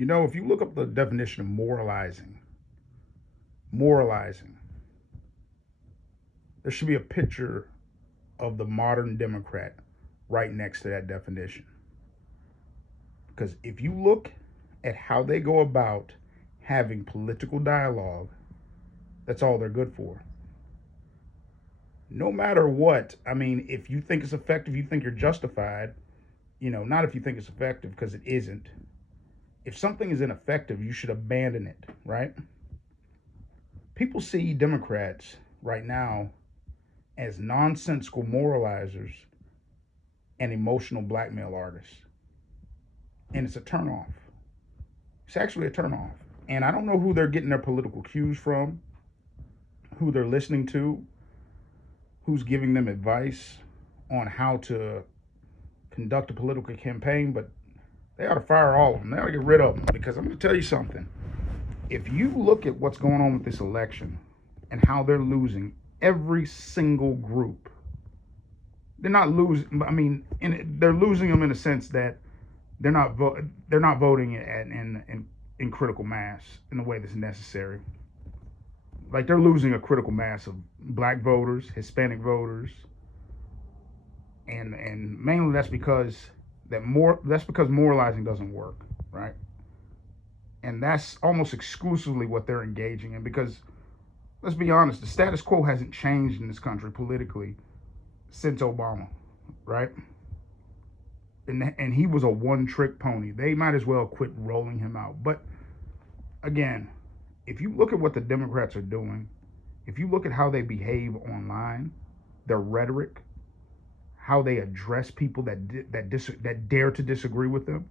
You know, if you look up the definition of moralizing, there should be a picture of the modern Democrat right next to that definition. Because if you look at how they go about having political dialogue, that's all they're good for. No matter what, I mean, if you think it's effective, you think you're justified, not if you think it's effective because it isn't. If something is ineffective, you should abandon it, right? People see Democrats right now as nonsensical moralizers and emotional blackmail artists. And it's a turnoff. It's actually a turnoff. And I don't know who they're getting their political cues from, who they're listening to, who's giving them advice on how to conduct a political campaign, but they ought to fire all of them. They ought to get rid of them, because I'm going to tell you something. If you look at what's going on with this election and how they're losing every single group, they're not losing. I mean, they're losing them in a sense that they're not voting in critical mass in the way that's necessary. Like, they're losing a critical mass of black voters, Hispanic voters, and mainly that's because moralizing doesn't work, right? And that's almost exclusively what they're engaging in, because let's be honest, the status quo hasn't changed in this country politically since Obama, right? And he was a one-trick pony. They might as well quit rolling him out. But again, if you look at what the Democrats are doing, if you look at how they behave online, their rhetoric, how they address people that dare to disagree with them,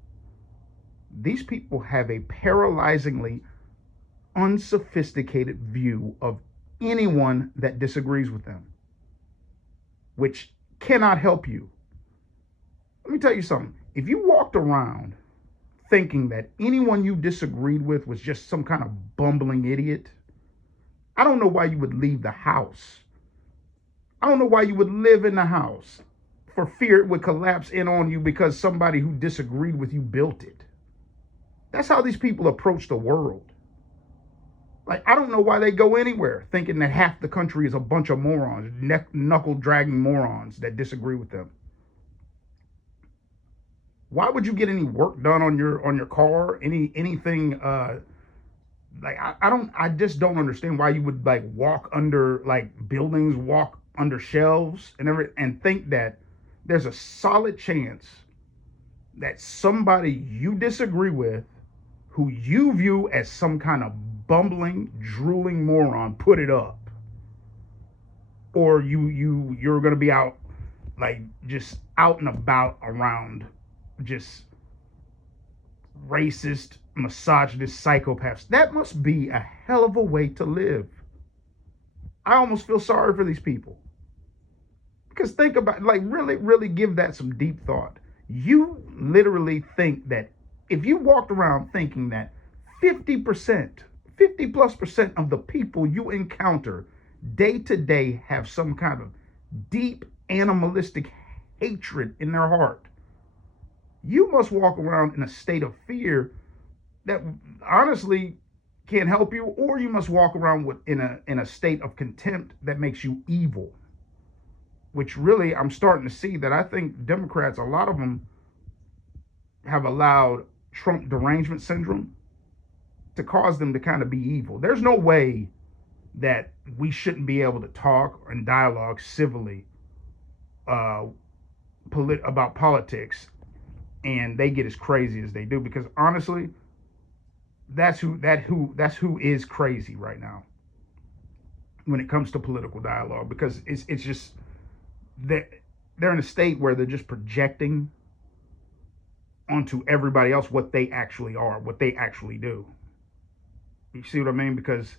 these people have a paralyzingly unsophisticated view of anyone that disagrees with them, which cannot help you. Let me tell you something. If you walked around thinking that anyone you disagreed with was just some kind of bumbling idiot, I don't know why you would leave the house. I don't know why you would live in the house, for fear it would collapse in on you because somebody who disagreed with you built it. That's how these people approach the world. Like, I don't know why they go anywhere thinking that half the country is a bunch of morons, knuckle-dragging morons that disagree with them. Why would you get any work done on your car? Anything? I just don't understand why you would like walk under like buildings, walk under shelves, and think that there's a solid chance that somebody you disagree with, who you view as some kind of bumbling, drooling moron, put it up, or you're gonna be out, like, just out and about around just racist, misogynist psychopaths. That must be a hell of a way to live. I almost feel sorry for these people, because think about, like, really give that some deep thought. You literally think that if you walked around thinking that 50%, 50+% of the people you encounter day to day have some kind of deep animalistic hatred in their heart, you must walk around in a state of fear that honestly can't help you, or you must walk around in a state of contempt that makes you evil. Which really, I'm starting to see that I think Democrats, a lot of them, have allowed Trump derangement syndrome to cause them to kind of be evil. There's no way that we shouldn't be able to talk and dialogue civilly about politics, and they get as crazy as they do, because honestly, that's who is crazy right now when it comes to political dialogue, because it's just that they're in a state where they're just projecting onto everybody else what they actually are, what they actually do. You see what I mean? Because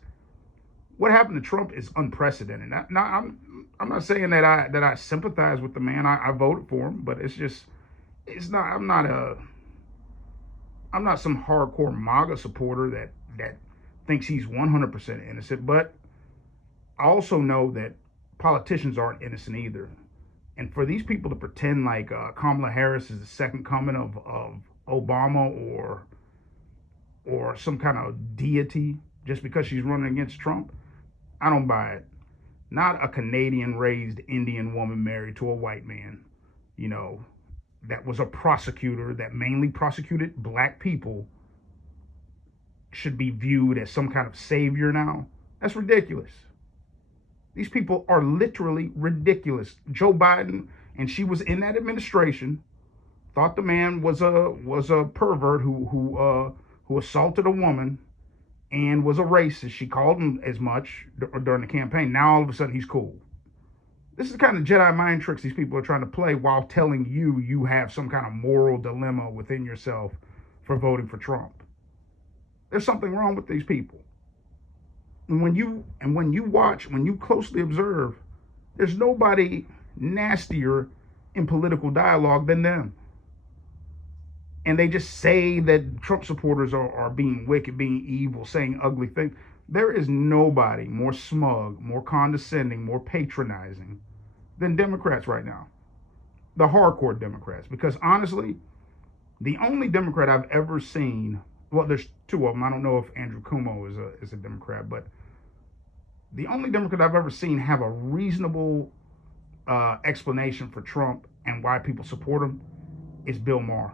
what happened to Trump is unprecedented. Now, I'm not saying that I sympathize with the man. I voted for him, but it's not. I'm not some hardcore MAGA supporter that thinks he's 100% innocent. But I also know that politicians aren't innocent either. And for these people to pretend like Kamala Harris is the second coming of Obama, or or some kind of deity just because she's running against Trump. I don't buy it. Not a Canadian raised Indian woman married to a white man, you know, that was a prosecutor that mainly prosecuted black people, should be viewed as some kind of savior now. That's ridiculous. These people are literally ridiculous. Joe Biden, and she was in that administration, thought the man was a pervert who assaulted a woman and was a racist. She called him as much during the campaign. Now all of a sudden he's cool. This is the kind of Jedi mind tricks these people are trying to play while telling you have some kind of moral dilemma within yourself for voting for Trump. There's something wrong with these people. And when you watch, when you closely observe, there's nobody nastier in political dialogue than them. And they just say that Trump supporters are being wicked, being evil, saying ugly things. There is nobody more smug, more condescending, more patronizing than Democrats right now. The hardcore Democrats. Because honestly, the only Democrat I've ever seen, well, there's two of them. I don't know if Andrew Cuomo is a Democrat, but the only Democrat I've ever seen have a reasonable explanation for Trump and why people support him is Bill Maher.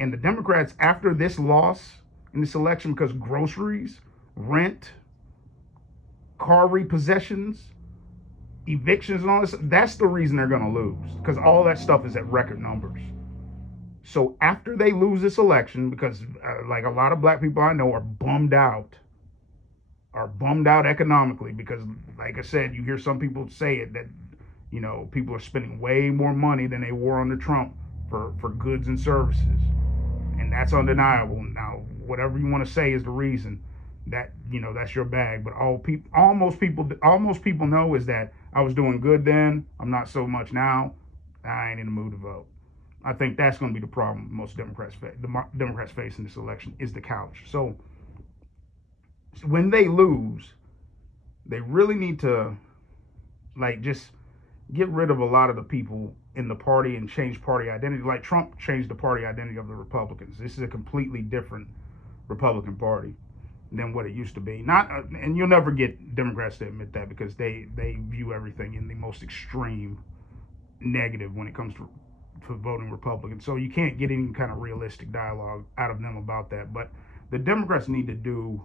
And the Democrats, after this loss in this election, because groceries, rent, car repossessions, evictions, and all this, that's the reason they're going to lose, because all that stuff is at record numbers. So after they lose this election, because like a lot of black people I know are bummed out economically, because like I said, you hear some people say it, that, you know, people are spending way more money than they were under Trump for goods and services. And that's undeniable. Now, whatever you want to say is the reason, that, you know, that's your bag. But almost people know is that I was doing good then, I'm not so much now, I ain't in the mood to vote. I think that's going to be the problem most Democrats face in this election, is the couch. So when they lose, they really need to, like, just get rid of a lot of the people in the party and change party identity. Like Trump changed the party identity of the Republicans. This is a completely different Republican Party than what it used to be. Not, and you'll never get Democrats to admit that, because they view everything in the most extreme negative when it comes to voting Republican. So you can't get any kind of realistic dialogue out of them about that. But the Democrats need to do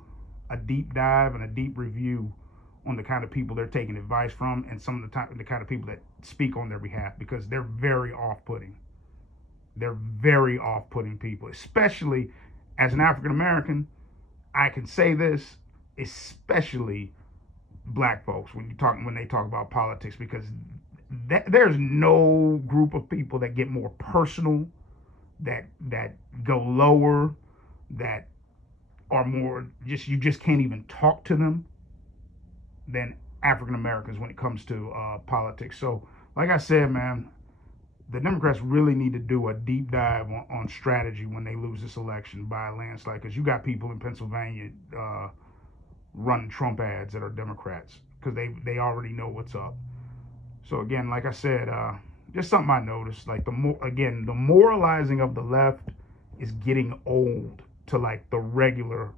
a deep dive and a deep review on the kind of people they're taking advice from, and some of the kind of people that speak on their behalf, because they're very off-putting. They're very off-putting people, especially as an African American. I can say this, especially black folks, when they talk about politics, because there's no group of people that get more personal, that go lower, that are more you just can't even talk to them, than African Americans when it comes to politics. So, like I said, man, the Democrats really need to do a deep dive on strategy when they lose this election by a landslide, because you got people in Pennsylvania running Trump ads that are Democrats, because they already know what's up. So again, like I said, just something I noticed, like the moralizing of the left is getting old to like the regular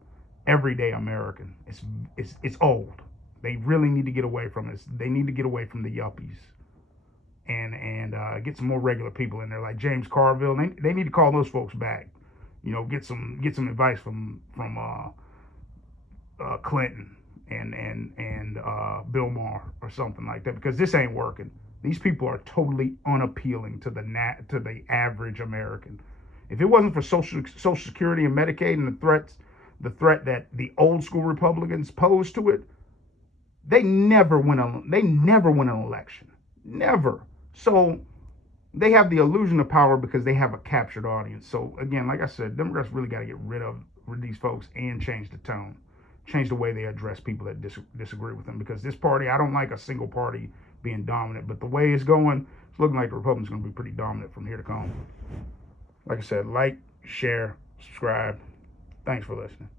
everyday American. It's old. They really need to get away from this. They need to get away from the yuppies and get some more regular people in there, like James Carville. They need to call those folks back. You know, get some advice from Clinton and Bill Maher or something like that, because this ain't working. These people are totally unappealing to the average American. If it wasn't for Social Security and Medicaid and the threat that the old school Republicans posed to it, they never win an election. Never. So they have the illusion of power because they have a captured audience. So again, like I said, Democrats really got to get rid of these folks and change the tone, change the way they address people that disagree with them. Because this party, I don't like a single party being dominant, but the way it's going, it's looking like the Republicans are going to be pretty dominant from here to come. Like I said, like, share, subscribe. Thanks for listening.